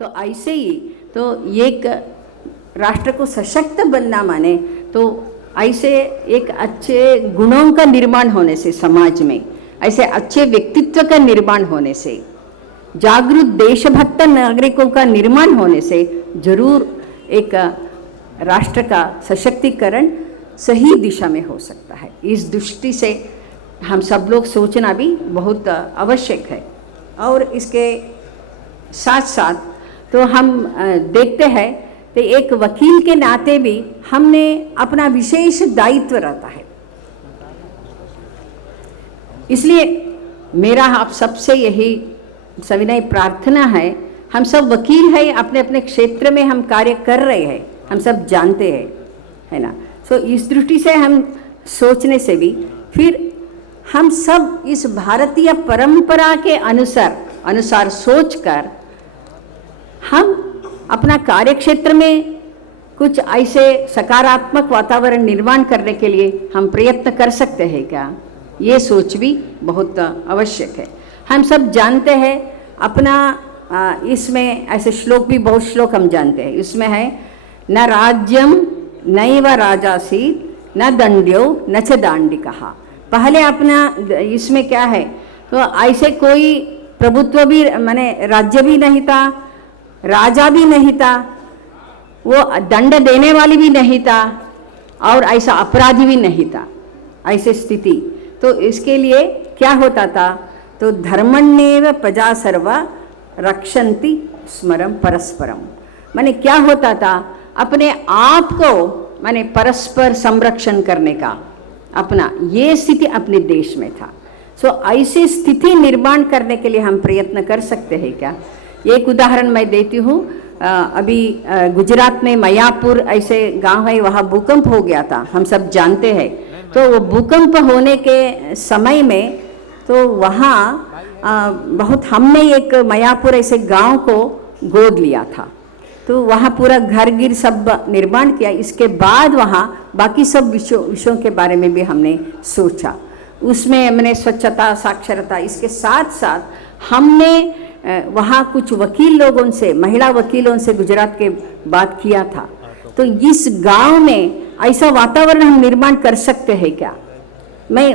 तो ऐसे ही तो एक राष्ट्र को सशक्त बनना माने तो ऐसे एक अच्छे गुणों का निर्माण होने से, समाज में ऐसे अच्छे व्यक्तित्व का निर्माण होने से, जागरूक देशभक्त नागरिकों का निर्माण होने से जरूर एक राष्ट्र का सशक्तिकरण सही दिशा में हो सकता है। इस दृष्टि से हम सब लोग सोचना भी बहुत आवश्यक है। और इसके साथ साथ तो हम देखते हैं तो एक वकील के नाते भी हमने अपना विशेष दायित्व रहता है। इसलिए मेरा आप सबसे यही सविनय प्रार्थना है, हम सब वकील हैं, अपने अपने क्षेत्र में हम कार्य कर रहे हैं, हम सब जानते हैं, है ना। सो इस दृष्टि से हम सोचने से भी फिर हम सब इस भारतीय परंपरा के अनुसार सोचकर हम अपना कार्य क्षेत्र में कुछ ऐसे सकारात्मक वातावरण निर्माण करने के लिए हम प्रयत्न कर सकते हैं क्या, ये सोच भी बहुत आवश्यक है। हम सब जानते हैं अपना इसमें ऐसे श्लोक भी, बहुत श्लोक हम जानते हैं, इसमें है न राज्यम नैव राजासी न दंड्यो न च दांडिकः। पहले अपना इसमें क्या है तो ऐसे कोई प्रभुत्व भी माने राज्य भी नहीं था, राजा भी नहीं था, वो दंड देने वाली भी नहीं था और ऐसा अपराधी भी नहीं था, ऐसे स्थिति। तो इसके लिए क्या होता था तो धर्मण्येव प्रजा सर्वा रक्षन्ति स्मरम परस्परम। माने क्या होता था, अपने आप को माने परस्पर संरक्षण करने का अपना ये स्थिति अपने देश में था। सो ऐसी स्थिति निर्माण करने के लिए हम प्रयत्न कर सकते हैं क्या। एक उदाहरण मैं देती हूँ, अभी गुजरात में मयापुर ऐसे गांव है, वहाँ भूकंप हो गया था, हम सब जानते हैं। तो वो भूकंप होने के समय में तो वहाँ बहुत हमने एक मयापुर ऐसे गांव को गोद लिया था, तो वहाँ पूरा घर गिर सब निर्माण किया। इसके बाद वहाँ बाकी सब विषयों के बारे में भी हमने सोचा, उसमें हमने स्वच्छता साक्षरता, इसके साथ साथ हमने वहाँ कुछ वकील लोगों से, महिला वकीलों से गुजरात के बात किया था। तो इस गांव में ऐसा वातावरण हम निर्माण कर सकते हैं क्या। मैं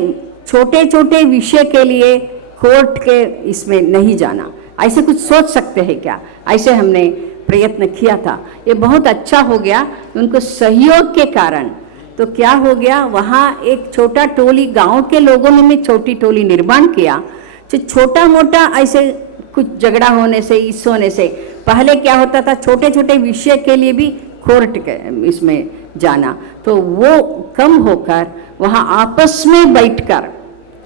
छोटे छोटे विषय के लिए कोर्ट के इसमें नहीं जाना, ऐसे कुछ सोच सकते हैं क्या, ऐसे हमने प्रयत्न किया था। ये बहुत अच्छा हो गया उनको सहयोग के कारण। तो क्या हो गया, वहाँ एक छोटा टोली गांव के लोगों ने छोटी टोली निर्माण किया। तो छोटा मोटा ऐसे कुछ झगड़ा होने से, इस होने से पहले क्या होता था, छोटे छोटे विषय के लिए भी कोर्ट के इसमें जाना, तो वो कम होकर वहाँ आपस में बैठकर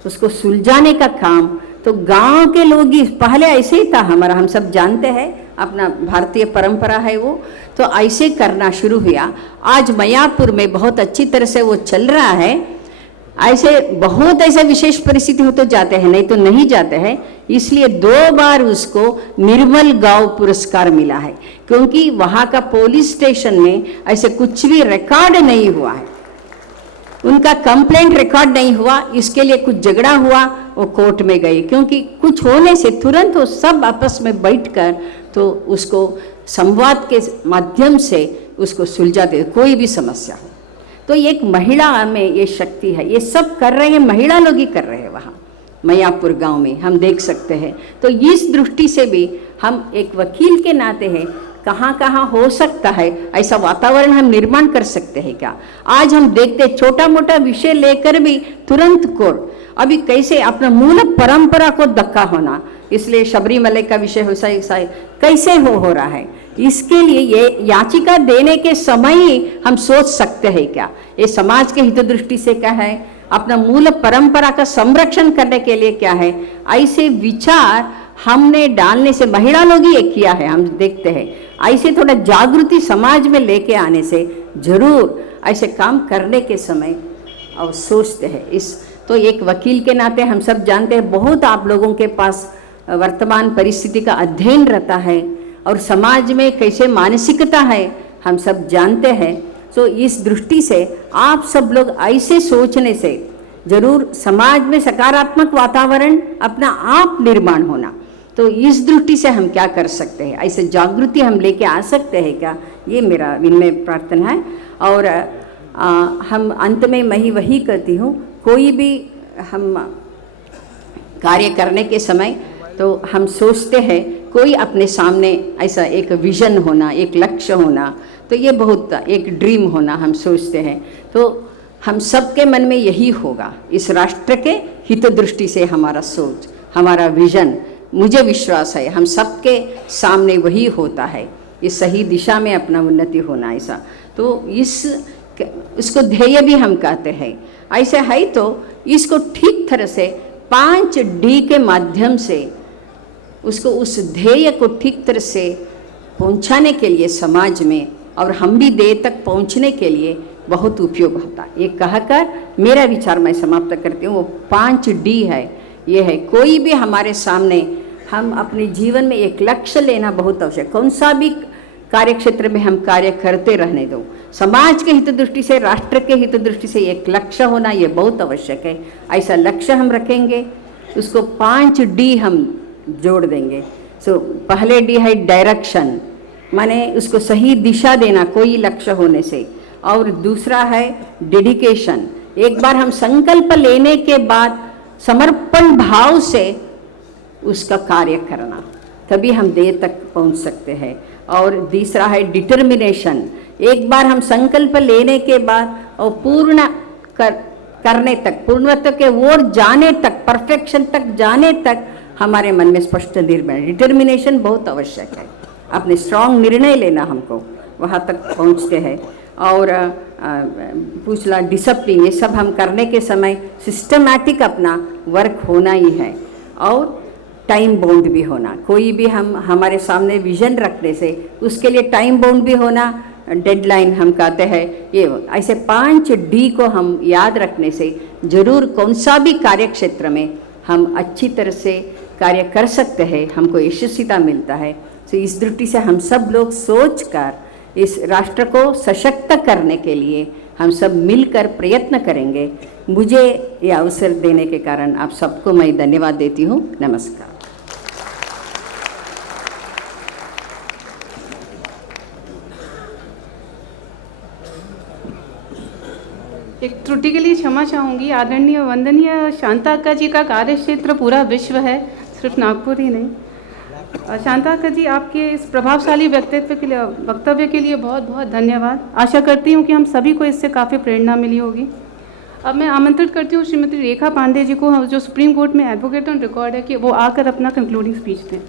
उसको सुलझाने का काम तो गांव के लोग ही, पहले ऐसे ही था हमारा, हम सब जानते हैं, अपना भारतीय परंपरा है वो, तो ऐसे करना शुरू हुआ। आज मयापुर में बहुत अच्छी तरह से वो चल रहा है। ऐसे बहुत ऐसा विशेष परिस्थिति हो तो जाते हैं, नहीं तो नहीं जाते हैं। इसलिए 2 बार उसको निर्मल गांव पुरस्कार मिला है, क्योंकि वहाँ का पुलिस स्टेशन में ऐसे कुछ भी रिकॉर्ड नहीं हुआ है, उनका कंप्लेंट रिकॉर्ड नहीं हुआ। इसके लिए कुछ झगड़ा हुआ, वो कोर्ट में गए, क्योंकि कुछ होने से तुरंत वो सब आपस में बैठकर तो उसको संवाद के माध्यम से उसको सुलझाते, कोई भी समस्या हो। तो एक महिला में ये शक्ति है, ये सब कर रहे हैं, महिला लोग ही कर रहे हैं वहाँ मयापुर गांव में, हम देख सकते हैं। तो इस दृष्टि से भी हम एक वकील के नाते हैं, कहाँ कहाँ हो सकता है ऐसा वातावरण हम निर्माण कर सकते हैं क्या। आज हम देखते छोटा मोटा विषय लेकर भी तुरंत कोर्ट, अभी कैसे अपना मूल परंपरा को धक्का होना, इसलिए शबरीमला का विषय हो सा कैसे हो रहा है। इसके लिए ये याचिका देने के समय ही हम सोच सकते हैं क्या, ये समाज के हित दृष्टि से क्या है, अपना मूल परंपरा का संरक्षण करने के लिए क्या है। ऐसे विचार हमने डालने से, महिला लोग ही एक किया है, हम देखते हैं। ऐसे थोड़ा जागृति समाज में लेके आने से जरूर ऐसे काम करने के समय और सोचते हैं। इस तो एक वकील के नाते हम सब जानते हैं, बहुत आप लोगों के पास वर्तमान परिस्थिति का अध्ययन रहता है और समाज में कैसे मानसिकता है हम सब जानते हैं। तो इस दृष्टि से आप सब लोग ऐसे सोचने से जरूर समाज में सकारात्मक वातावरण अपना आप निर्माण होना, तो इस दृष्टि से हम क्या कर सकते हैं, ऐसे जागृति हम लेके आ सकते हैं क्या, ये मेरा विनम्र प्रार्थना है। और हम अंत में मैं वही कहती हूँ, कोई भी हम कार्य करने के समय तो हम सोचते हैं कोई अपने सामने ऐसा एक विज़न होना, एक लक्ष्य होना, तो ये बहुत एक ड्रीम होना हम सोचते हैं। तो हम सबके मन में यही होगा, इस राष्ट्र के हित दृष्टि से हमारा सोच, हमारा विज़न, मुझे विश्वास है हम सबके सामने वही होता है, इस सही दिशा में अपना उन्नति होना ऐसा। तो इसको ध्येय भी हम कहते हैं। ऐसे है तो इसको ठीक तरह से 5D के माध्यम से उसको उस ध्येय को ठीक तरह से पहुंचाने के लिए समाज में, और हम भी ध्येय तक पहुंचने के लिए बहुत उपयोग होता है। ये कहकर मेरा विचार मैं समाप्त करती हूँ। वो 5D है, ये है कोई भी हमारे सामने, हम अपने जीवन में एक लक्ष्य लेना बहुत आवश्यक। कौन सा भी कार्य क्षेत्र में हम कार्य करते रहने दो, समाज के हित दृष्टि से, राष्ट्र के हित दृष्टि से एक लक्ष्य होना ये बहुत आवश्यक है। ऐसा लक्ष्य हम रखेंगे, उसको 5D हम जोड़ देंगे। पहले D है डायरेक्शन, माने उसको सही दिशा देना कोई लक्ष्य होने से। और दूसरा है डेडिकेशन, एक बार हम संकल्प लेने के बाद समर्पण भाव से उसका कार्य करना, तभी हम ध्येय तक पहुंच सकते हैं। और तीसरा है डिटर्मिनेशन, एक बार हम संकल्प लेने के बाद और पूर्ण करने तक, पूर्णत्व के ओर जाने तक, परफेक्शन तक जाने तक हमारे मन में स्पष्ट निर्णय, डिटर्मिनेशन बहुत आवश्यक है। अपने स्ट्रांग निर्णय लेना, हमको वहाँ तक पहुँचते हैं। और पूछला डिसिप्लिन, ये सब हम करने के समय सिस्टमैटिक अपना वर्क होना ही है। और टाइम बाउंड भी होना, कोई भी हम हमारे सामने विजन रखने से उसके लिए टाइम बाउंड भी होना, डेडलाइन हम कहते हैं। ये ऐसे 5D को हम याद रखने से जरूर कौन सा भी कार्य क्षेत्र में हम अच्छी तरह से कार्य कर सकते हैं, हमको यशस्विता मिलता है। तो इस दृष्टि से हम सब लोग सोचकर इस राष्ट्र को सशक्त करने के लिए हम सब मिलकर प्रयत्न करेंगे। मुझे ये अवसर देने के कारण आप सबको मैं धन्यवाद देती हूँ। नमस्कार। एक त्रुटि के लिए क्षमा चाहूँगी। आदरणीय वंदनीय शांता अक्का जी का कार्य क्षेत्र पूरा विश्व है, सिर्फ नागपुर ही नहीं। शांता अक्का जी, आपके इस प्रभावशाली व्यक्तित्व के लिए, वक्तव्य के लिए बहुत बहुत धन्यवाद। आशा करती हूँ कि हम सभी को इससे काफ़ी प्रेरणा मिली होगी। अब मैं आमंत्रित करती हूँ श्रीमती रेखा पांडे जी को, जो सुप्रीम कोर्ट में एडवोकेट ऑन रिकॉर्ड है, कि वो आकर अपना कंक्लूडिंग स्पीच दें।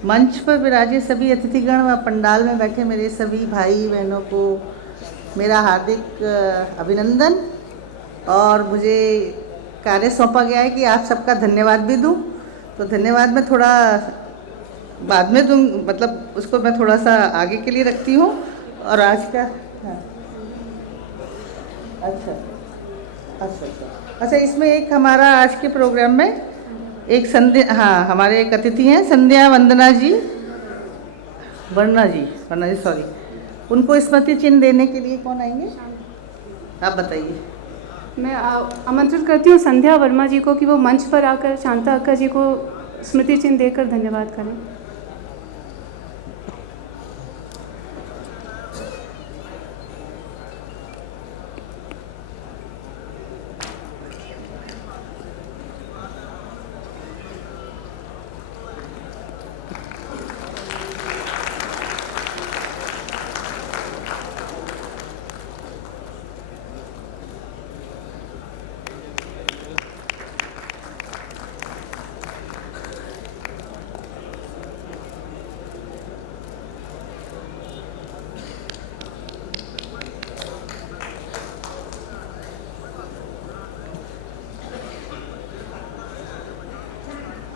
मंच पर विराजे सभी अतिथिगण व पंडाल में बैठे मेरे सभी भाई बहनों को मेरा हार्दिक अभिनंदन। और मुझे कार्य सौंपा गया है कि आप सबका धन्यवाद भी दूं, तो धन्यवाद मैं थोड़ा बाद में दूं, मतलब उसको मैं थोड़ा सा आगे के लिए रखती हूँ। और आज का अच्छा, इसमें एक हमारा आज के प्रोग्राम में एक संध्या, हाँ, हमारे एक अतिथि हैं संध्या वर्मा जी, सॉरी, उनको स्मृति चिन्ह देने के लिए कौन आएंगे, आप बताइए। मैं आमंत्रित करती हूँ संध्या वर्मा जी को कि वो मंच पर आकर शांता अक्का जी को स्मृति चिन्ह देकर धन्यवाद करें।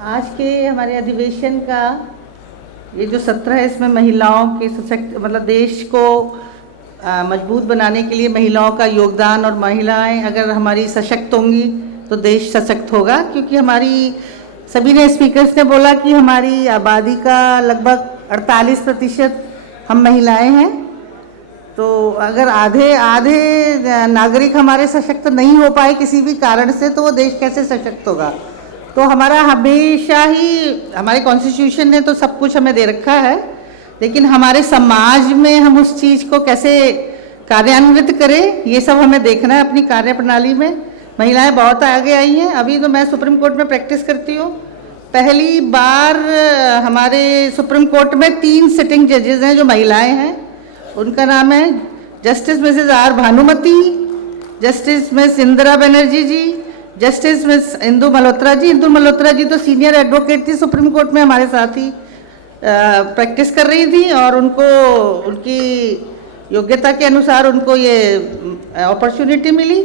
आज के हमारे अधिवेशन का ये जो सत्र है, इसमें महिलाओं के सशक्त, मतलब देश को मजबूत बनाने के लिए महिलाओं का योगदान, और महिलाएं अगर हमारी सशक्त होंगी तो देश सशक्त होगा। क्योंकि हमारी सभी ने स्पीकर्स ने बोला कि हमारी आबादी का लगभग 48% हम महिलाएं हैं। तो अगर आधे आधे नागरिक हमारे सशक्त नहीं हो पाए किसी भी कारण से, तो वो देश कैसे सशक्त होगा। तो हमारा हमेशा ही, हमारे कॉन्स्टिट्यूशन ने तो सब कुछ हमें दे रखा है, लेकिन हमारे समाज में हम उस चीज़ को कैसे कार्यान्वित करें, ये सब हमें देखना है अपनी कार्यप्रणाली में। महिलाएं बहुत आगे आई हैं। अभी तो मैं सुप्रीम कोर्ट में प्रैक्टिस करती हूँ। पहली बार हमारे सुप्रीम कोर्ट में 3 सिटिंग जजेस हैं जो महिलाएं हैं। उनका नाम है justice Mrs R Bhanumathi, justice Miss Indira Banerjee ji, justice Miss Indu Malhotra ji. Indu Malhotra ji तो सीनियर एडवोकेट थी सुप्रीम कोर्ट में, हमारे साथ ही प्रैक्टिस कर रही थी, और उनको उनकी योग्यता के अनुसार उनको ये अपॉर्चुनिटी मिली।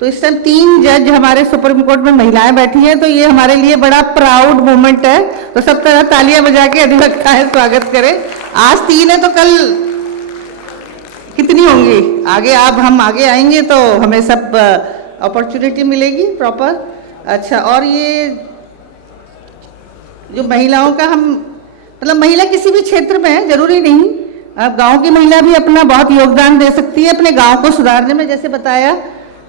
तो इस टाइम 3 जज हमारे सुप्रीम कोर्ट में महिलाएं बैठी हैं, तो ये हमारे लिए बड़ा प्राउड मोमेंट है। तो सब तरह तालियां बजा के अधिवक्ताएं स्वागत करें। आज 3 है तो कल कितनी होंगी, आगे हम आगे आएंगे तो हमें सब अपॉर्चुनिटी मिलेगी प्रॉपर। अच्छा, और ये जो महिलाओं का हम मतलब महिला किसी भी क्षेत्र में है, जरूरी नहीं, अब गांव की महिला भी अपना बहुत योगदान दे सकती है अपने गांव को सुधारने में। जैसे बताया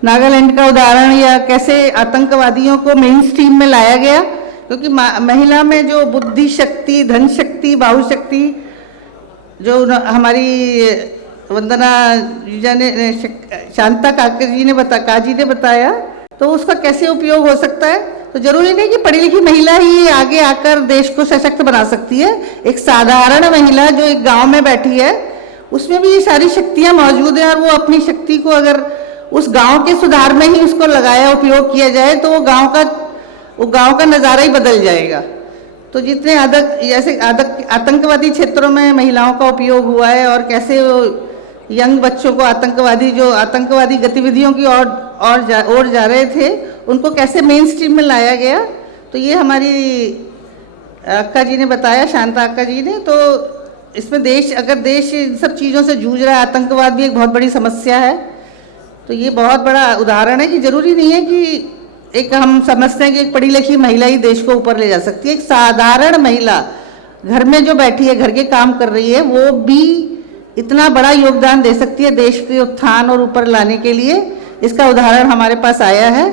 नागालैंड का उदाहरण, या कैसे आतंकवादियों को मेन स्ट्रीम में लाया गया, क्योंकि महिला में जो बुद्धि शक्ति, धन शक्ति, बाहु शक्ति, जो हमारी वंदना जी ने, शांता काजी ने बताया, तो उसका कैसे उपयोग हो सकता है। तो जरूरी नहीं कि पढ़ी लिखी महिला ही आगे आकर देश को सशक्त बना सकती है। एक साधारण महिला जो एक गांव में बैठी है, उसमें भी ये सारी शक्तियां मौजूद हैं, और वो अपनी शक्ति को अगर उस गांव के सुधार में ही उसको लगाया, उपयोग किया जाए, तो वो गांव का नज़ारा ही बदल जाएगा। तो जितने जैसे आतंकवादी क्षेत्रों में महिलाओं का उपयोग हुआ है, और कैसे वो यंग बच्चों को आतंकवादी गतिविधियों की ओर जा रहे थे, उनको कैसे मेन स्ट्रीम में लाया गया, तो ये हमारी अक्का जी ने बताया, शांता अक्का जी ने। तो इसमें अगर देश इन सब चीज़ों से जूझ रहा है, आतंकवाद भी एक बहुत बड़ी समस्या है, तो ये बहुत बड़ा उदाहरण है कि जरूरी नहीं है कि एक हम समझते हैं कि एक पढ़ी लिखी महिला ही देश को ऊपर ले जा सकती है। एक साधारण महिला घर में जो बैठी है, घर के काम कर रही है, वो भी इतना बड़ा योगदान दे सकती है देश के उत्थान और ऊपर लाने के लिए। इसका उदाहरण हमारे पास आया है।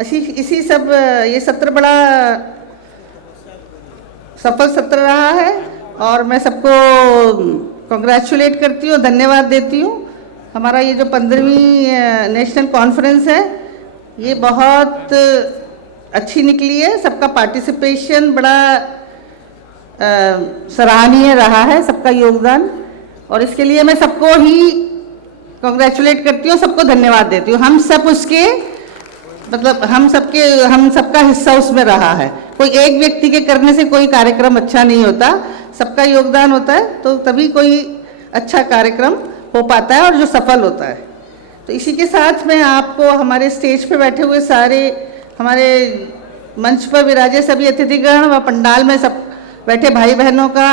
ये सत्र बड़ा सफल सत्र रहा है, और मैं सबको कॉन्ग्रेचुलेट करती हूँ, धन्यवाद देती हूँ। हमारा ये जो 15वीं नेशनल कॉन्फ्रेंस है, ये बहुत अच्छी निकली है। सबका पार्टिसिपेशन बड़ा सराहनीय रहा है, सबका योगदान, और इसके लिए मैं सबको ही कॉन्ग्रेचुलेट करती हूँ, सबको धन्यवाद देती हूँ। हम सब उसके मतलब हम सबका हिस्सा उसमें रहा है। कोई एक व्यक्ति के करने से कोई कार्यक्रम अच्छा नहीं होता, सबका योगदान होता है, तो तभी कोई अच्छा कार्यक्रम हो पाता है और जो सफल होता है। तो इसी के साथ मैं आपको हमारे स्टेज पे बैठे हुए सारे हमारे मंच पर विराजे सभी अतिथिगण व पंडाल में सब बैठे भाई बहनों का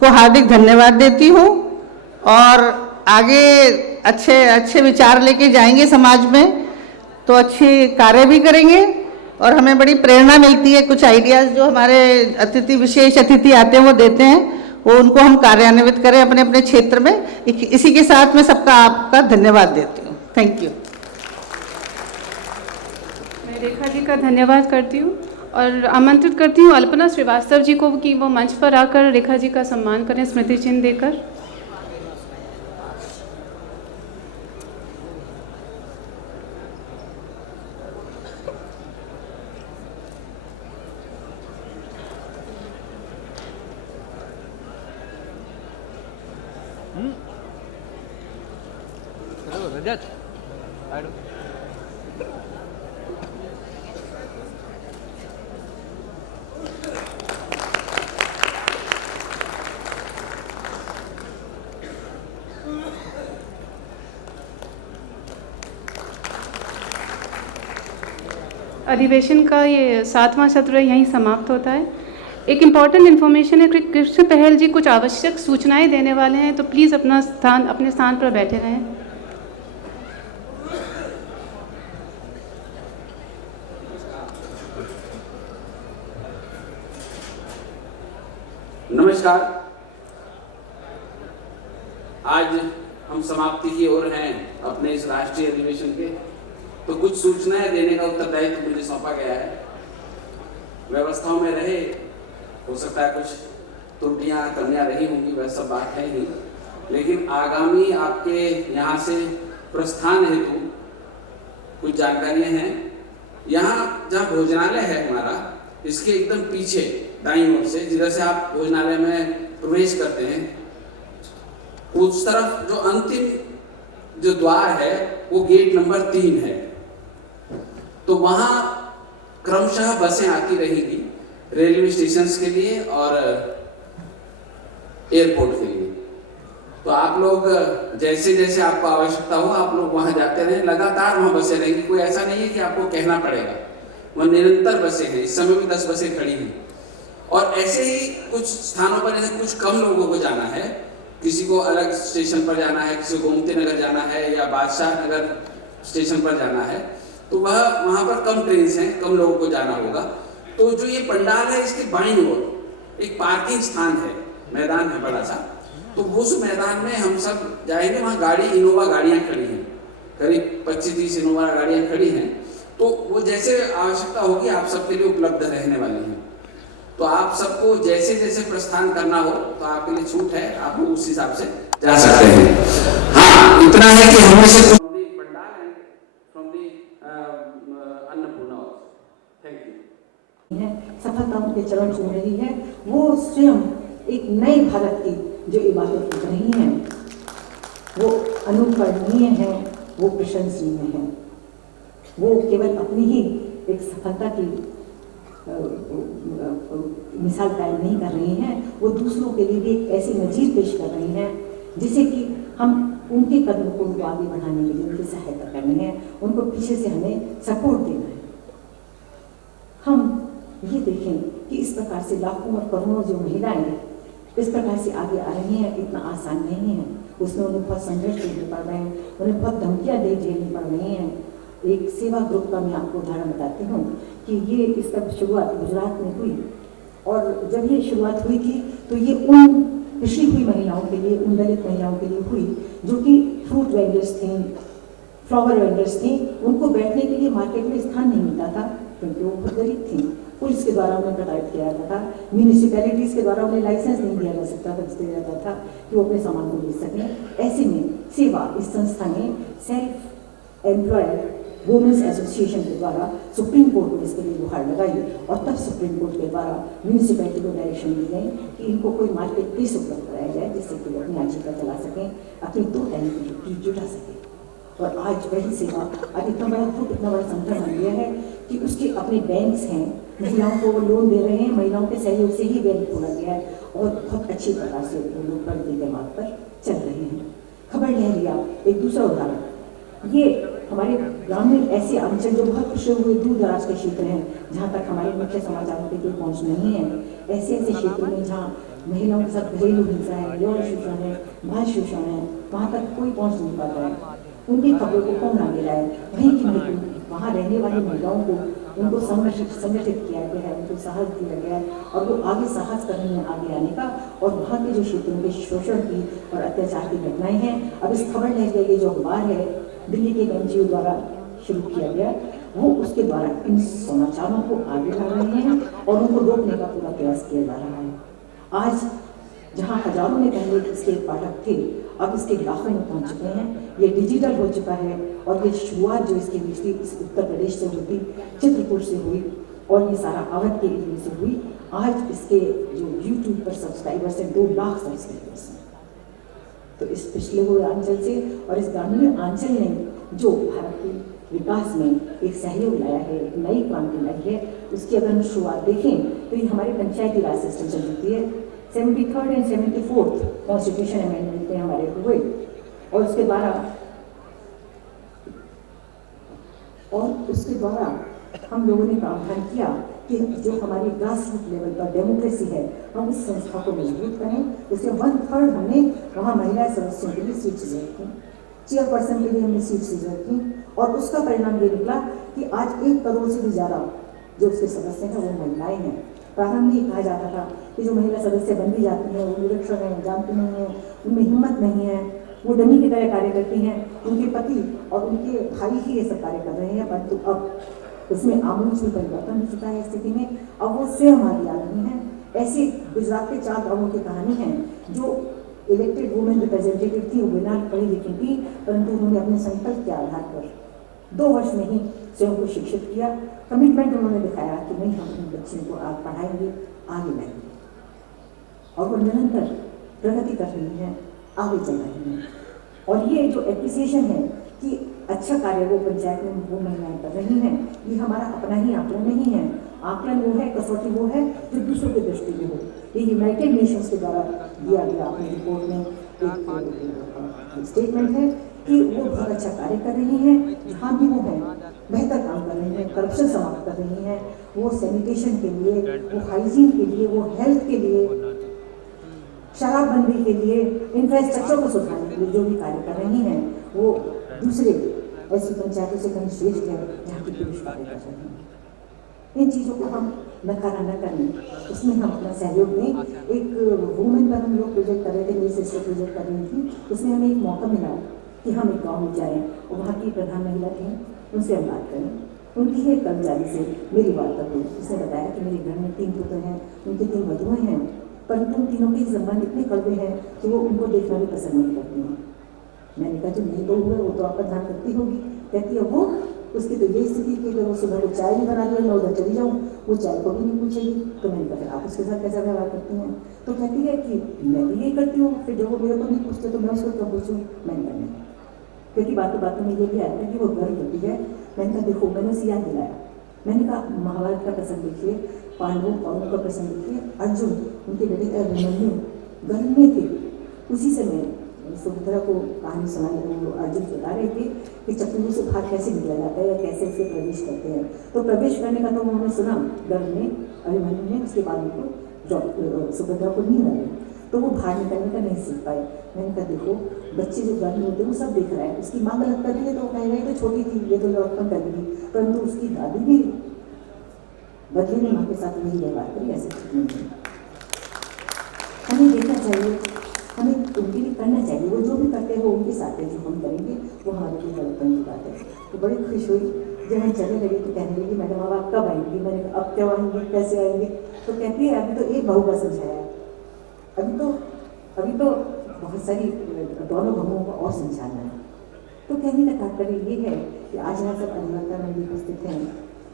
हार्दिक धन्यवाद देती हूँ, और आगे अच्छे विचार लेके जाएंगे समाज में, तो अच्छे कार्य भी करेंगे, और हमें बड़ी प्रेरणा मिलती है। कुछ आइडियाज़ जो हमारे विशेष अतिथि आते हैं वो देते हैं, वो उनको हम कार्यान्वित करें अपने अपने क्षेत्र में। इसी के साथ मैं आपका धन्यवाद देती हूँ। Thank you. मैं रेखा जी का धन्यवाद करती हूँ, और आमंत्रित करती हूँ अल्पना श्रीवास्तव जी को कि वो मंच पर आकर रेखा जी का सम्मान करें स्मृति चिन्ह देकर। रजत अधिवेशन का ये 7वां सत्र यहीं समाप्त होता है। एक इम्पॉर्टेंट इन्फॉर्मेशन है कि कृष्ण पहल जी कुछ आवश्यक सूचनाएं देने वाले हैं, तो प्लीज़ अपने स्थान पर बैठे रहें। नमस्कार। आज हम समाप्ति की ओर हैं अपने इस राष्ट्रीय अधिवेशन के, तो कुछ सूचनाएं देने का उत्तरदायित्व मुझे सौंपा गया है। व्यवस्थाओं में रहे, हो सकता है कुछ त्रुटियां कमियां रही होंगी, वह सब बात है ही, लेकिन आगामी आपके यहाँ से प्रस्थान हेतु कुछ जानकारियां हैं। यहाँ जहाँ भोजनालय है हमारा, इसके एकदम पीछे दाईं ओर से, जिधर से आप भोजनालय में प्रवेश करते हैं, उस तरफ जो अंतिम जो द्वार है वो गेट नंबर 3 है। तो वहां क्रमशः बसें आती रहेगी रेलवे स्टेशन के लिए और एयरपोर्ट के लिए। तो आप लोग जैसे जैसे आपको आवश्यकता हो आप लोग वहां जाते रहें, लगातार वहां बसें रहेंगी। कोई ऐसा नहीं है कि आपको कहना पड़ेगा, वह निरंतर बसें हैं। इस समय भी 10 बसें खड़ी हैं। और ऐसे ही कुछ स्थानों पर जैसे कुछ कम लोगों को जाना है, किसी को अलग स्टेशन पर जाना है, किसी को गोमती नगर जाना है या बादशाह नगर स्टेशन पर जाना है, तो वह वहाँ पर कम ट्रेन हैं, कम लोगों को जाना होगा। तो जो ये पंडाल है, इसके बाईं ओर एक पार्किंग स्थान है, मैदान है बड़ा सा। तो उस मैदान में हम सब जाएंगे। वहाँ इनोवा गाड़ियाँ खड़ी हैं, करीब 25-30 इनोवा गाड़ियाँ खड़ी हैं। तो वो जैसे आवश्यकता होगी आप सबके लिए उपलब्ध रहने वाली हैं। तो आप सबको जैसे जैसे प्रस्थान करना हो तो आपके लिए छूट है, आप लोग उस हिसाब से जा सकते हैं। हाँ, इतना है कि हमें से पंडाल है from the Annapurna. Thank you. सफलता उनके चरण छू रही है। वो स्वयं एक नए भारत की जो इबादत कर रही हैं, वो अनुकरणीय है, वो प्रशंसनीय है। वो केवल अपनी ही एक सफलता की मिसाल कायम नहीं कर रही हैं, वो दूसरों के लिए भी एक ऐसी नज़ीर पेश कर रही हैं जिसे कि हम उनके कदमों को उनको आगे बढ़ाने के लिए उनकी सहायता करनी है, उनको पीछे से हमें सपोर्ट देना है। हम ये देखें कि इस प्रकार से लाखों और करोड़ों जो महिलाएं इस प्रकार से आगे आ रही हैं, इतना आसान नहीं है। उसमें उन्हें बहुत संघर्ष झेलने पड़ रहे हैं, उन्हें बहुत धमकियाँ झेलनी पड़ रही हैं। एक सेवा ग्रुप का मैं आपको उदाहरण बताती हूँ कि ये इसका शुरुआत गुजरात में हुई, और जब ये शुरुआत हुई थी तो ये उन पिछड़ी हुई महिलाओं के लिए, उन दलित महिलाओं के लिए हुई जो कि फ्रूट वेंडर्स थी, फ्लावर वेंडर्स थी। उनको बैठने के लिए मार्केट में स्थान नहीं मिलता था क्योंकि वो बहुत गरीब थी। पुलिस के द्वारा उन्हें प्रताड़ित किया जाता था, म्यूनिसिपैलिटीज़ के द्वारा उन्हें लाइसेंस नहीं दिया जा सकता था, दिया जाता था कि वो अपने सामान को बेच सकें। ऐसे में सेवा इस संस्था ने सेल्फ एम्प्लॉयड वुमेन्स एसोसिएशन के द्वारा सुप्रीम कोर्ट में इसके लिए गुहार लगाई, और तब सुप्रीम कोर्ट के द्वारा म्यूनिसिपैलिटी को डायरेक्शन दी गई कि इनको कोई मार्केट प्लेस उपलब्ध कराया जाए जिससे कि वो अपनी आजीविका चला सकें, अपनी 2 टाइम की रोटी जुटा सकें। और आज वही सेवा आज इतना बड़ा ग्रुप, इतना बड़ा संगठन बन गया है कि उसके अपने बैंक्स हैं, महिलाओं को वो लोन दे रहे हैं, महिलाओं के सहयोग से ही बैंक खोला गया है और बहुत अच्छी प्रकार से लोग प्रगति के मार्ग पर चल रहे हैं। खबर ले लिया एक दूसरा उदाहरण, ये हमारे ग्रामीण ऐसे अंचल जो बहुत पिछड़े हुए दूर दराज के क्षेत्र हैं, जहाँ तक हमारे मुख्य समाचारों के कोई पहुँच नहीं है, ऐसे ऐसे क्षेत्रों में जहाँ महिलाओं के साथ घरेलू हिंसा है, यौन शोषण है, बाल शोषण है, वहाँ तक कोई पहुँच नहीं पा रहा है। उनकी खबरों को कौन आगे लाए? वहीं की महिलाओं, वहाँ रहने वाली महिलाओं को उनको संगठित किया गया है, उनको साहस दिया गया है और वो आगे साहस कर रही हैं आगे आने का। और वहाँ के जो क्षेत्रों के शोषण की और अत्याचार की घटनाएं हैं, अब इस खबर ले ये जो अखबार है दिल्ली के NGO द्वारा शुरू किया गया, वो उसके द्वारा इन समाचारों को आगे ला रहे हैं और उनको रोकने का पूरा प्रयास किया जा रहा है। आज जहाँ हजारों में पहले इसके पाठक थे, अब इसके लाखों में पहुँच चुके हैं। ये डिजिटल हो चुका है और ये शुरुआत जो इसकी हुई थी इस उत्तर प्रदेश से हुई, चित्रकूट से हुई और ये सारा अवध के एरिया से हुई। आज इसके जो YouTube पर सब्सक्राइबर्स हैं 2 लाख सब्सक्राइबर्स हैं। तो इस पिछले हुए अंचल से और इस ग्रामीण अंचल ने जो भारत के विकास में एक सहयोग लाया है, एक नई क्रांति लाई है, उसकी अगर हम शुरुआत देखें तो ये हमारे पंचायती राज सिस्टम से जुड़ती है। 73rd and 74th constitution amendment में हमारे हुए और उसके द्वारा हम लोगों ने प्रावधान किया कि जो हमारी ग्रास रूट लेवल पर डेमोक्रेसी है, हम उस संस्था को मजबूत करें। उससे 1/3 हमने वहाँ महिला सदस्यों के लिए सीट रिजर्व की, चेयरपर्सन के लिए हमने सीट रिजर्व की, और उसका परिणाम ये निकला कि आज 1 करोड़ से भी ज़्यादा जो उसके सदस्य हैं वो महिलाएं हैं। प्रारंभ में ये कहा जाता था कि जो महिला सदस्य बन भी जाती हैं वो निरक्षर हैं, जानती नहीं हैं, उनमें हिम्मत नहीं है, वो डमी की तरह कार्य करती हैं, उनके पति और उनके भाई ही ये सब कार्य कर रहे हैं। परंतु अब उसमें आमूल परिवर्तन हो चुका है स्थिति में। अब वो स्वयं आगे आ रही हैं। ऐसे गुजरात के 4 गाँवों की कहानी है जो इलेक्टेड वुमेन रिप्रेजेंटेटिव थी, वो बिना पढ़ी लिखी थी, परंतु उन्होंने अपने संकल्प के आधार पर 2 वर्ष में ही स्वयं को शिक्षित किया। कमिटमेंट उन्होंने दिखाया कि नहीं, हम अपनी बच्चियों को आगे पढ़ाएंगे, आगे लाएंगे, और वो निरंतर प्रगति कर रही हैं, आगे चल रही हैं। और ये जो एप्रिसिएशन है कि अच्छा कार्य वो पंचायत में वो महिलाएं कर रही हैं, ये हमारा अपना ही आकलन नहीं है। आकलन वो है, कसौटी वो है जो दूसरों की दृष्टि में हो। ये यूनाइटेड नेशंस के द्वारा दिया गया अपनी रिपोर्ट में एक स्टेटमेंट है कि वो बहुत अच्छा कार्य कर रही हैं, जहाँ भी वो हैं बेहतर काम कर रही हैं, करप्शन समाप्त कर रही हैं, वो सैनिटेशन के लिए, वो हाइजीन के लिए, वो हेल्थ के लिए, शराबबंदी के लिए, इंफ्रास्ट्रक्चर को सुधारने के लिए जो भी कार्य कर रही हैं, वो दूसरे ऐसी पंचायतों से कहीं श्रेष्ठ है जहाँ की पुरुष कार्य कर रहे हैं। इन चीज़ों को हम नकारा न करें, उसमें हम अपना सहयोग दें। एक वुमेन पर हम लोग प्रोजेक्ट कर रहे थे, मेरी सिस्टर प्रोजेक्ट कर रही थी, उसमें हमें एक मौका मिला कि हम एक गाँव में जाएँ और वहाँ की प्रधान महिला थी, उनसे हम बात करें। उनकी ही एक कर्मचारी से मेरी वार्ता हुई। उसने बताया कि मेरे घर में 3 पुत्र हैं, उनकी 3 वधुएं हैं, परंतु उन तीनों के संबंध इतने कड़वे हैं कि वो उनको देखना भी पसंद नहीं करती हैं। मैंने कहा जो नहीं तो हुआ वो तो आपका ध्यान रखती होगी। कहती है वो, उसकी तो ये स्थिति कि अगर वो सुबह को चाय भी बना लिया, मैं उधर चली जाऊँ, वो चाय को भी नहीं पूछेगी। तो मैंने कहा फिर आप उसके साथ कैसा व्यवहार करती हैं? तो कहती है कि मैं भी यही करती हूँ, फिर जब वो मेरे को नहीं पूछते तो मैं उसको क्यों पूछूँ? मैंने कहा नहीं, क्योंकि बातों में ये भी आया था कि वो गर्व होती है। मैंने कहा देखो, मैंने उसे याद दिलाया, मैंने कहा महाभारत का प्रसंग देखिए, पांडवों कौरवों का प्रसंग देखिए, अर्जुन उनके बेटे अभिमन्यु गर्भ में थे, उसी समय सुभद्रा को कहानी सुनाई, वो अर्जुन बता रहे थे कि चक्रू से बाहर कैसे निकला जाता है या कैसे उसे प्रवेश करते हैं। तो प्रवेश करने का तो उन्होंने सुना गर्भ में अभिमन्यु ने, उसके बाद उनको सुभद्रा को नींद आई, तो वो बाहर निकलने का नहीं सीख पाए। मैंने कहा देखो, बच्चे जो गर्भ में होते हैं वो सब देख रहा है, उसकी माँ गलत कर रही है तो कह रहे हैं तो छोटी थी, ये तो लौटपन करेगी, परंतु उसकी दादी भी बदले ने माँ के साथ वही व्यवहार करी, ऐसे ठीक नहीं है। हमें देखना चाहिए, हमें उनके लिए करना चाहिए, वो जो भी करते हो उनके साथ है, जो हम करेंगे वो हमारे लिए गलतपन की बात है। तो बड़ी खुश हुई जब हम चले लगे तो कहने लगी मैडम अब आप कब आएंगी? मैंने कहा अब क्यों आएंगे, कैसे आएंगे? तो कहती है अभी तो एक बहू का समझाया है, अभी तो बहुत सारी दोनों बहुओं को और समझाना है। तो कहने का तात्पर्य ये है कि आज यहाँ सब अधिवक्ता मंडी उपस्थित हैं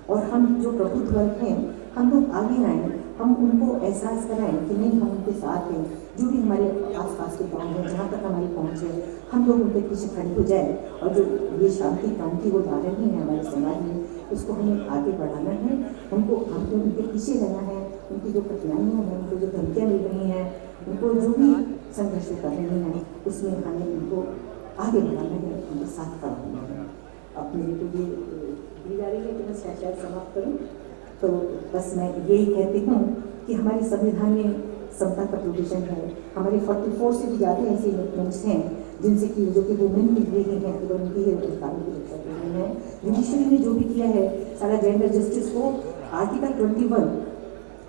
और हम जो प्रबुद्ध वर्ग हैं, हम लोग आगे आएँ, हम उनको एहसास कराएं कि नहीं हम उनके साथ हैं। जो भी हमारे आसपास के गाँव हैं, जहाँ तक हमारी पहुँच है, हम लोग उनके पीछे खड़े हो जाए और जो ये शांति क्रांति वो ला रही है हमारे समाज में, उसको हमें आगे बढ़ाना है। हमको उनके पीछे रहना है, उनकी जो कठिनाइयाँ हैं, उनको जो धमकियाँ मिल रही हैं, उनको जो भी संघर्ष कर रही हैं, उसमें हमें उनको आगे बढ़ाना है, उनके साथ खड़ा होना है। अब मेरे को ये दी जा रही है कि मैं शायद समाप्त करूँ, तो बस मैं यही कहती हूँ कि हमारे संविधान में समता का प्रोविजन है। हमारे 44 से भी ज़्यादा ऐसे इलेक्ट्मेंट्स हैं जिनसे कि जो कि वुमेन के लिए ही हैं, केवल उनकी ही अधिकारों की रक्षा कर रही हैं। जुडिशरी ने जो भी किया है सारा जेंडर जस्टिस को article 21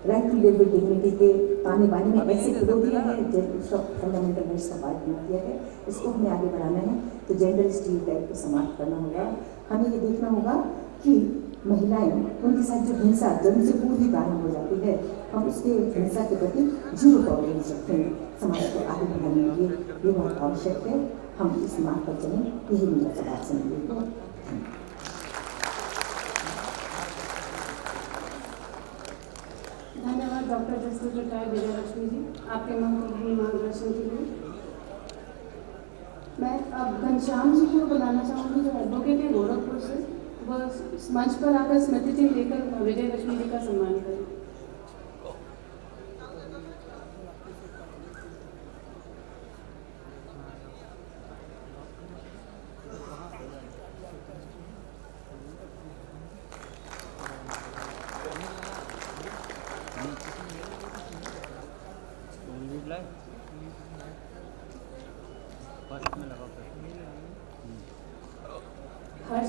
right to live with dignity के ताने बाने में ऐसे खिलो दिया है, उसका फंडामेंटल राइट्स का पार्ट बना दिया है। इसको हमें आगे बढ़ाना है तो जेंडर स्टीरियोटाइप को समाप्त करना होगा। हमें ये देखना होगा कि महिलाएं, उनके साथ जो हिंसा जन्म से पूर्व ही प्रारंभ हो जाती है, हम उसके हिंसा के प्रति 0 टॉलरेंस रखते हैं। समाज को आगे बढ़ाने के लिए ये बहुत आवश्यक है, हम इस मार्ग पर चलें, यही मेरा सवाल समझिए। धन्यवाद डॉक्टर जसप्रीत रिटायर्ड विजयलक्ष्मी जी, आपके महत्वपूर्ण मार्गदर्शन के लिए। मैं अब घनश्याम जी को बुलाना चाहूँगी जो एडवोकेट है गोरखपुर से, वह मंच पर आकर स्मृति चिन्ह लेकर विजयलक्ष्मी जी का सम्मान करें।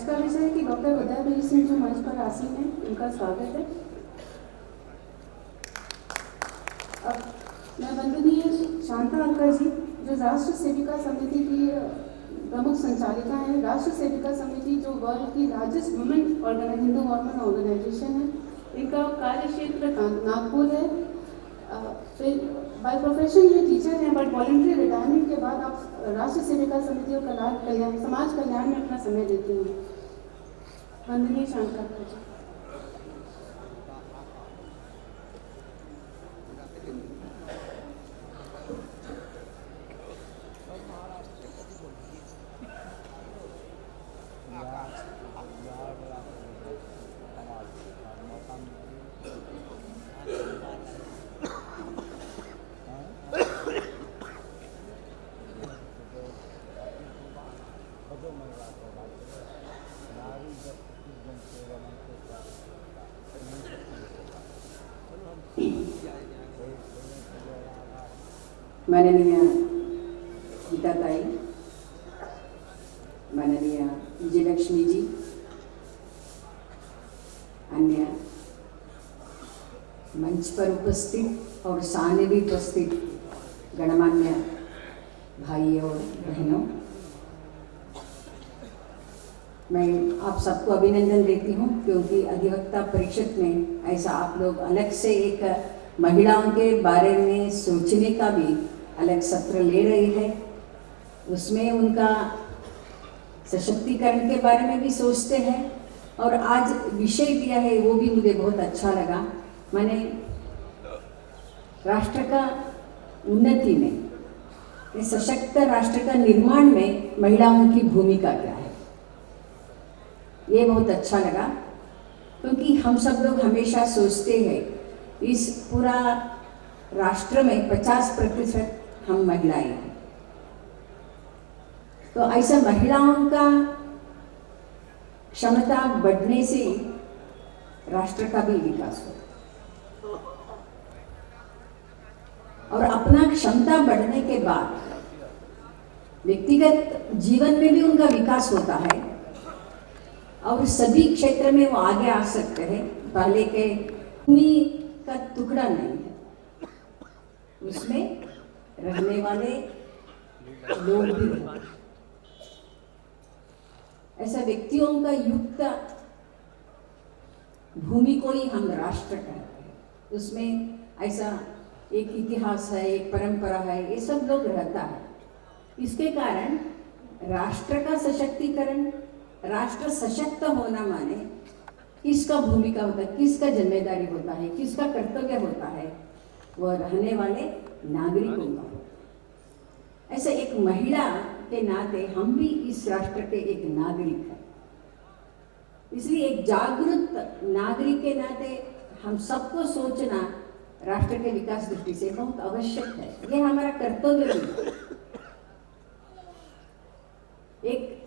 आज का विषय है कि डॉक्टर उदयवीर सिंह जो मंच पर आसीन हैं, उनका स्वागत है। अब मैं वंदनीय शांता अक्का जी, जो राष्ट्र सेविका समिति की प्रमुख संचालिका हैं, राष्ट्र सेविका समिति जो वर्ल्ड की largest women Hindu women organisation है, इनका कार्य क्षेत्र नागपुर है। फिर बाय प्रोफेशन ये टीचर हैं, बट वॉलंटरी रिटायरमेंट के बाद आप राष्ट्र सेविका समिति और कल्याण समाज कल्याण में अपना समय देती हैं। वंदनीय शांता अक्का जी। माननीय गीताताई, माननीय विजयलक्ष्मी जी, अन्य मंच पर उपस्थित और सामने भी उपस्थित गणमान्य भाई और बहनों, मैं आप सबको अभिनंदन देती हूँ, क्योंकि अधिवक्ता परिषद में ऐसा आप लोग अलग से एक महिलाओं के बारे में सोचने का भी अलग सत्र ले रही है। उसमें उनका सशक्तिकरण के बारे में भी सोचते हैं, और आज विषय दिया है वो भी मुझे बहुत अच्छा लगा। मैंने राष्ट्र का उन्नति में, सशक्त राष्ट्र का निर्माण में महिलाओं की भूमिका क्या है, ये बहुत अच्छा लगा। क्योंकि हम सब लोग हमेशा सोचते हैं इस पूरा राष्ट्र में 50% हम महिलाएं हैं, तो ऐसा महिलाओं का क्षमता बढ़ने से राष्ट्र का भी विकास हो, और अपना क्षमता बढ़ने के बाद व्यक्तिगत जीवन में भी उनका विकास होता है, और सभी क्षेत्र में वो आगे आ सकते हैं। पहले के भूमि का टुकड़ा नहीं है, उसमें रहने वाले लोग भी हैं। ऐसा व्यक्तियों का युक्त भूमि को ही हम राष्ट्र कहते हैं। उसमें ऐसा एक इतिहास है, एक परंपरा है, ये सब लोग रहता है। इसके कारण राष्ट्र का सशक्तिकरण, राष्ट्र सशक्त होना माने किसका भूमिका होता है, किसका जिम्मेदारी होता है, किसका कर्तव्य होता है, वह रहने वाले नागरिकों का। ऐसे एक महिला के नाते हम भी इस राष्ट्र के एक नागरिक हैं। इसलिए एक जागरूक नागरिक के नाते हम सबको सोचना राष्ट्र के विकास दृष्टि से बहुत आवश्यक है। यह हमारा कर्तव्य भी है। एक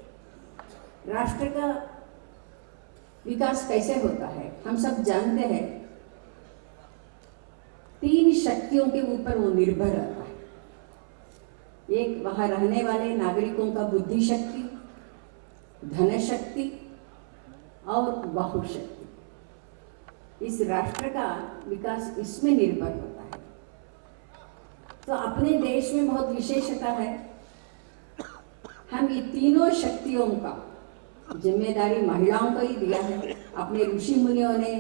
राष्ट्र का विकास कैसे होता है, हम सब जानते हैं। 3 शक्तियों के ऊपर वो निर्भर रहता है। एक वहाँ रहने वाले नागरिकों का बुद्धि शक्ति, धन शक्ति और बहुशक्ति। इस राष्ट्र का विकास इसमें निर्भर होता है। तो अपने देश में बहुत विशेषता है, हम ये तीनों शक्तियों का जिम्मेदारी महिलाओं को ही दिया है। अपने ऋषि मुनियों ने,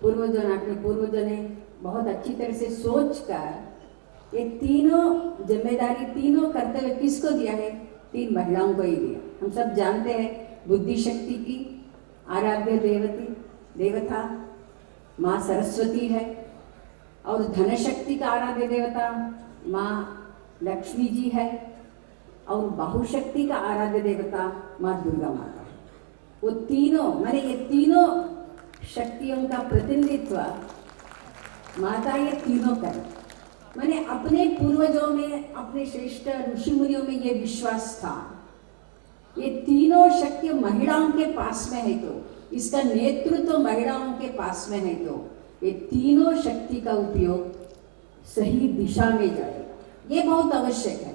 अपने पूर्वजों ने बहुत अच्छी तरह से सोच कर ये तीनों जिम्मेदारी, तीनों कर्तव्य किसको दिया है? 3 महिलाओं को ही दिया। हम सब जानते हैं बुद्धि शक्ति की आराध्य देवता माँ सरस्वती है, और धन शक्ति का आराध्य देवता माँ लक्ष्मी जी है, और बहुशक्ति का आराध्य देवता माँ दुर्गा माता है। वो तीनों माने ये तीनों शक्तियों का प्रतिनिधित्व माता ये तीनों करें। माने अपने पूर्वजों में, अपने श्रेष्ठ ऋषि मुनियों में ये विश्वास था, ये तीनों शक्ति महिलाओं के पास में है, तो इसका नेतृत्व महिलाओं के पास में है, तो ये तीनों शक्ति का उपयोग सही दिशा में जाएगा। ये बहुत आवश्यक है।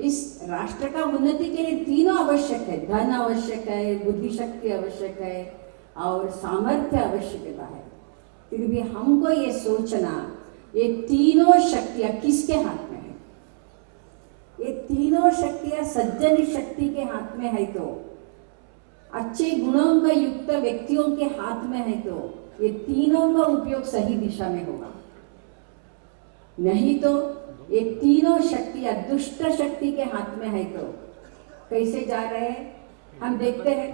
इस राष्ट्र का उन्नति के लिए तीनों आवश्यक है, धन आवश्यक है, बुद्धि शक्ति आवश्यक है और सामर्थ्य आवश्यकता है। फिर भी हमको ये सोचना, ये तीनों शक्तियाँ किसके हाथ में है? ये तीनों शक्तियाँ सज्जन शक्ति के हाथ में है, तो अच्छे गुणों का युक्त व्यक्तियों के हाथ में है, तो ये तीनों का उपयोग सही दिशा में होगा। नहीं तो ये तीनों शक्तियाँ दुष्ट शक्ति के हाथ में है, तो कैसे जा रहे हैं हम देखते हैं।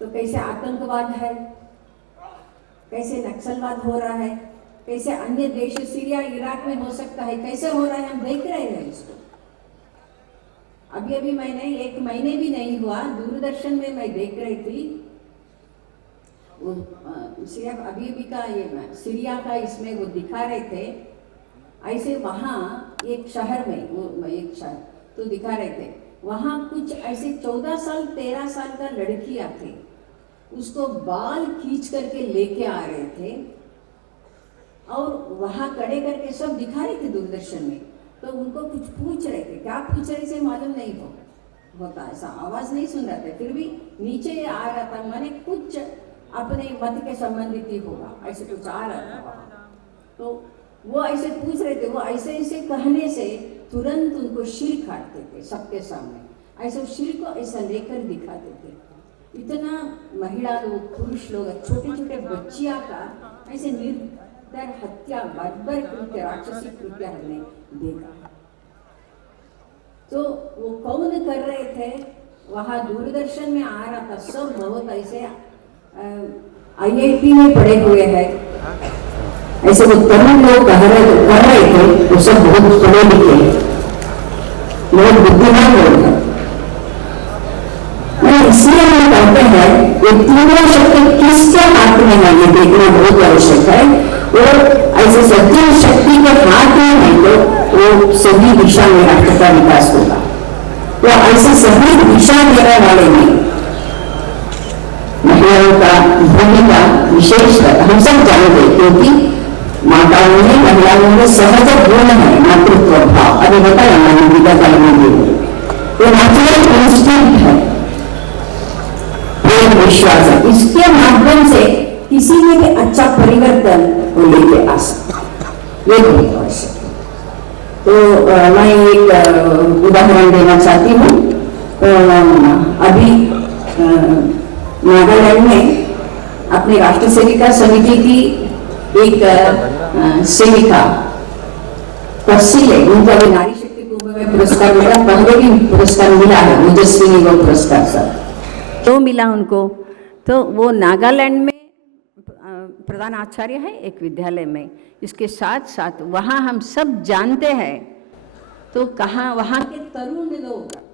तो कैसे आतंकवाद है, कैसे नक्सलवाद हो रहा है, कैसे अन्य देश सीरिया इराक में हो सकता है, कैसे हो रहा है हम देख रहे हैं इसको। अभी मैंने 1 महीने भी नहीं हुआ, दूरदर्शन में मैं देख रही थी वो सीरिया अभी का ये सीरिया का इसमें वो दिखा रहे थे। ऐसे वहाँ एक शहर में वो एक शहर तो दिखा रहे थे, वहाँ कुछ ऐसे 14 साल 13 साल का लड़कियाँ थी, उसको बाल खींच करके लेके आ रहे थे और वहाँ खड़े करके सब दिखा रहे थे दूरदर्शन में। तो उनको कुछ पूछ रहे थे, क्या पूछ रहे थे मालूम नहीं होता, ऐसा आवाज़ नहीं सुन रहे थे, फिर भी नीचे आ रहा था, मैंने कुछ अपने मत के संबंधित ही होगा, ऐसे कुछ आ रहा था वहाँ। तो वो ऐसे पूछ रहे थे, वो ऐसे ऐसे कहने से तुरंत उनको सिर काटते थे सबके सामने, ऐसे सिर को ऐसा लेकर दिखाते थे। इतना महिला लोग, पुरुष लोग, छोटे छोटे बच्चियाँ का ऐसे निर्दय हत्या, बर्बर कृत्य, राक्षसी कृत्य हमने देखा। तो वो कौन कर रहे थे, वहाँ दूरदर्शन में आ रहा था, सब बहुत ऐसे IIT में पढ़े हुए हैं, ऐसे वो तरुण लोग कर रहे थे, वो सब बहुत पढ़े लिखे लोग, बुद्धिमान लोग हैं। इसलिए हम कहते हैं ये तीनों शक्ति किसके हाथ में है ये देखना बहुत आवश्यक है। और ऐसे सज्जन शक्ति के हाथ में है तो वो सही दिशा में राष्ट्र का विकास होगा। तो ऐसे सही दिशा देने वाले में महिलाओं का भूमिका विशेष है, हम सब जानते, क्योंकि माताओं में, महिलाओं में सहज गुण है मातृत्व भाव। अभी बताया मानवीय काल में ये नेचुरल इंस्टिंक्ट है, प्रेम विश्वास है, इसके माध्यम से किसी में भी अच्छा परिवर्तन वो लेके आ सकता है, ये बहुत आवश्यक है। तो मैं एक उदाहरण देना चाहती हूँ। अभी नागालैंड में अपनी राष्ट्र सेविका समिति की एक सेविका तहसीले, उनको अभी नारी शक्ति कुंभ में पुरस्कार मिला, पहले भी पुरस्कार मिला है, मुजस्विनी वो पुरस्कार सब तो मिला उनको। तो वो नागालैंड में प्रधान आचार्य है एक विद्यालय में, इसके साथ साथ वहाँ हम सब जानते हैं, तो कहाँ वहाँ के तरुण लोग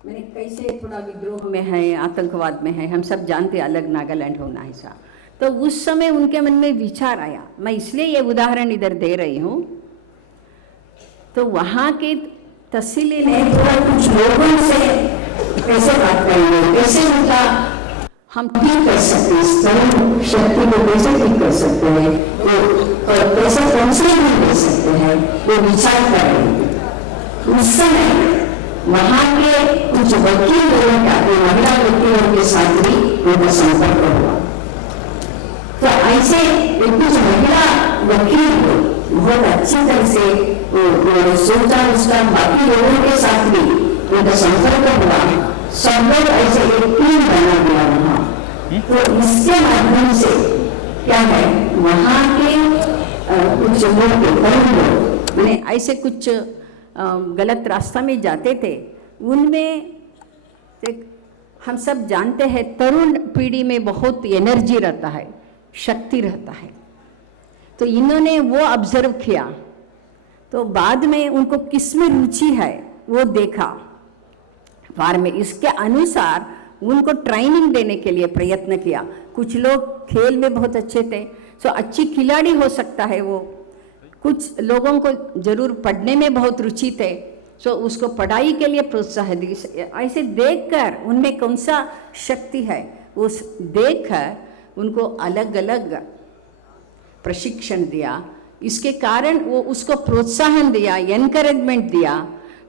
मैंने कैसे थोड़ा विद्रोह में है, आतंकवाद में है, हम सब जानते अलग नागालैंड होना ऐसा। तो उस समय उनके मन में विचार आया, मैं इसलिए ये उदाहरण इधर दे रही हूँ। तो वहाँ के तहसीली ने थोड़ा कुछ लोगों से कैसे बात करेंगे, कैसे उनका हम ठीक कर सकते हैं, तरुण शक्ति को कैसे ठीक कर सकते हैं, वो कैसे काउंसलिंग दे सकते हैं, वो विचार कर रहे हैं। उस समय वहाँ के कुछ वकील लोगों का, महिला वकीलों के साथ भी उनका संपर्क हुआ। तो ऐसे कुछ महिला वकील को बहुत अच्छी तरह से सोचा, उसका बाकी लोगों के साथ भी उनका संपर्क हुआ, सब लोग ऐसे एक टीम बना दिया वहाँ। तो इसके माध्यम से क्या है, वहाँ के कुछ लोग मैंने ऐसे कुछ गलत रास्ता में जाते थे, उनमें हम सब जानते हैं तरुण पीढ़ी में बहुत एनर्जी रहता है, शक्ति रहता है। तो इन्होंने वो ऑब्जर्व किया, तो बाद में उनको किस में रुचि है वो देखा फार्म में, इसके अनुसार उनको ट्रेनिंग देने के लिए प्रयत्न किया। कुछ लोग खेल में बहुत अच्छे थे, तो अच्छी खिलाड़ी हो सकता है वो। कुछ लोगों को जरूर पढ़ने में बहुत रुचि थे, तो उसको पढ़ाई के लिए प्रोत्साहन दी। ऐसे देखकर उनमें कौन सा शक्ति है उस देखकर उनको अलग अलग प्रशिक्षण दिया इसके कारण वो उसको प्रोत्साहन दिया, एनकरेजमेंट दिया,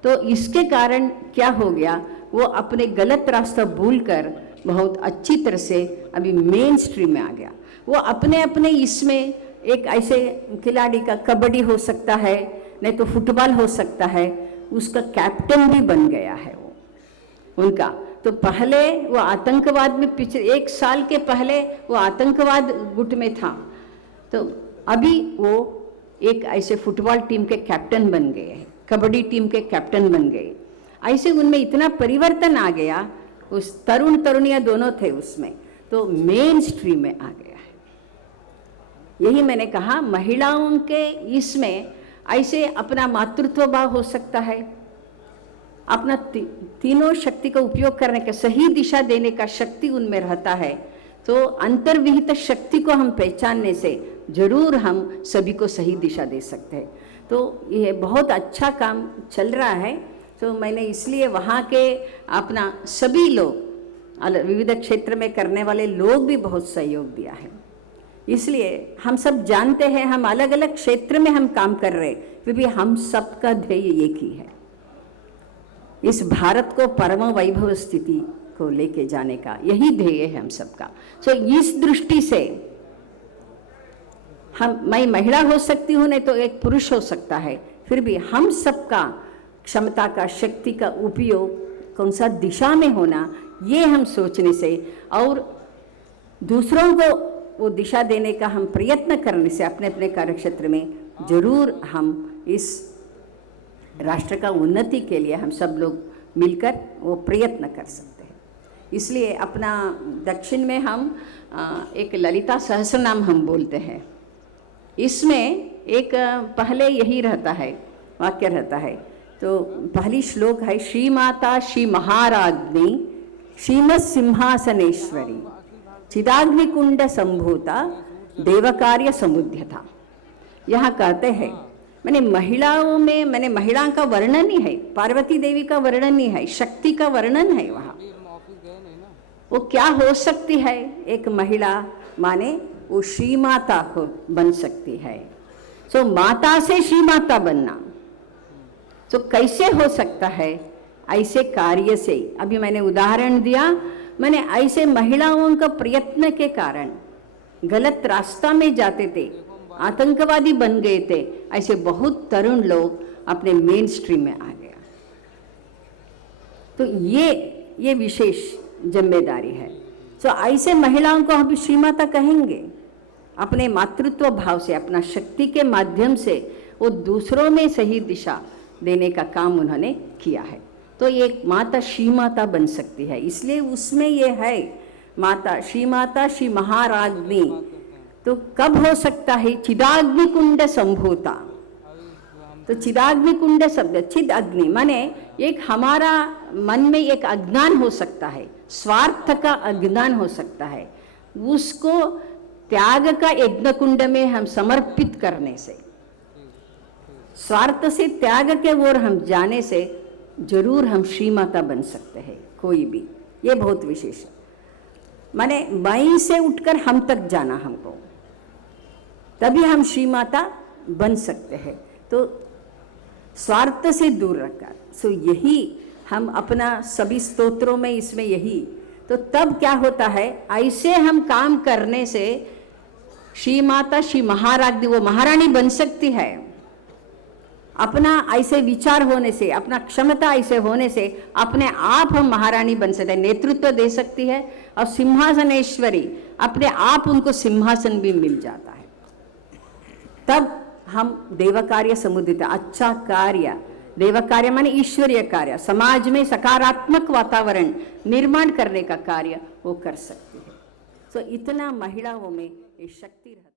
तो इसके कारण क्या हो गया, वो अपने गलत रास्ता भूलकर बहुत अच्छी तरह से अभी मेन स्ट्रीम में आ गया। वो अपने अपने इसमें एक ऐसे खिलाड़ी का कबड्डी हो सकता है, नहीं तो फुटबॉल हो सकता है, उसका कैप्टन भी बन गया है वो उनका। तो पहले वो आतंकवाद में पिछले 1 साल के पहले वो आतंकवाद गुट में था, तो अभी वो एक ऐसे फुटबॉल टीम के कैप्टन बन गए हैं, कबड्डी टीम के कैप्टन बन गए। ऐसे उनमें इतना परिवर्तन आ गया, उस तरुण तरुणियाँ दोनों थे उसमें, तो मेन स्ट्रीम में आ गया है। यही मैंने कहा महिलाओं के इसमें ऐसे अपना मातृत्व भाव हो सकता है, अपना तीनों शक्ति का उपयोग करने का, सही दिशा देने का शक्ति उनमें रहता है। तो अंतर्विहित शक्ति को हम पहचानने से जरूर हम सभी को सही दिशा दे सकते हैं। तो ये बहुत अच्छा काम चल रहा है। तो मैंने इसलिए वहाँ के अपना सभी लोग विविध क्षेत्र में करने वाले लोग भी बहुत सहयोग दिया है। इसलिए हम सब जानते हैं हम अलग अलग क्षेत्र में हम काम कर रहे हैं, फिर भी हम सबका ध्येय एक ही है, इस भारत को परम वैभव स्थिति को लेके जाने का यही ध्येय है हम सबका। सो इस दृष्टि से मैं महिला हो सकती हूँ, नहीं तो एक पुरुष हो सकता है, फिर भी हम सबका क्षमता का, शक्ति का उपयोग कौन सा दिशा में होना, ये हम सोचने से और दूसरों को वो दिशा देने का हम प्रयत्न करने से अपने अपने कार्यक्षेत्र में जरूर हम इस राष्ट्र का उन्नति के लिए हम सब लोग मिलकर वो प्रयत्न कर सकते हैं। इसलिए अपना दक्षिण में हम एक ललिता सहस्रनाम हम बोलते हैं। इसमें एक पहले यही रहता है, वाक्य रहता है। तो पहली श्लोक है, श्री माता श्री महाराज्ञी श्रीमत् सिंहासनेश्वरी चिदाग्निकुंड संभूता देवकार्य समुद्यता। यहाँ कहते हैं मैंने महिलाओं में, मैंने महिला का वर्णन ही है, पार्वती देवी का वर्णन ही है, शक्ति का वर्णन है। वहाँ वो क्या हो सकती है, एक महिला माने वो श्री माता को बन सकती है। सो माता से श्री माता बनना तो कैसे हो सकता है, ऐसे कार्य से। अभी मैंने उदाहरण दिया, मैंने ऐसे महिलाओं का प्रयत्न के कारण गलत रास्ता में जाते थे, आतंकवादी बन गए थे, ऐसे बहुत तरुण लोग अपने मेन स्ट्रीम में आ गया। तो ये विशेष जिम्मेदारी है। तो ऐसे महिलाओं को हम श्रीमाता कहेंगे, अपने मातृत्व भाव से, अपना शक्ति के माध्यम से वो दूसरों में सही दिशा देने का काम उन्होंने किया है। तो ये माता श्री माता बन सकती है। इसलिए उसमें ये है माता श्री महाराज्ञी। तो कब हो सकता है, चिदाग्निकुंड संभूता। तो चिदाग्निकुंड शब्द, चिद अग्नि माने एक हमारा मन में एक अज्ञान हो सकता है, स्वार्थ का अज्ञान हो सकता है, उसको त्याग का यज्ञ कुंड में हम समर्पित करने से, स्वार्थ से त्याग के ओर हम जाने से जरूर हम श्री माता बन सकते हैं। कोई भी, ये बहुत विशेष है। माने बाई से उठकर हम तक जाना हमको, तभी हम श्री माता बन सकते हैं। तो स्वार्थ से दूर रखकर, सो यही हम अपना सभी स्तोत्रों में इसमें यही। तो तब क्या होता है, ऐसे हम काम करने से श्री माता श्री महाराज्ञी वो महारानी बन सकती है। अपना ऐसे विचार होने से, अपना क्षमता ऐसे होने से अपने आप हम महारानी बन सकते हैं, नेतृत्व दे सकती है। और सिंहासनेश्वरी, अपने आप उनको सिंहासन भी मिल जाता है। तब हम देवकार्य समुदित, अच्छा कार्य, देवकार्य माने ईश्वरीय कार्य, समाज में सकारात्मक वातावरण निर्माण करने का कार्य वो कर सकती है। तो इतना महिलाओं में ये शक्ति रहती है।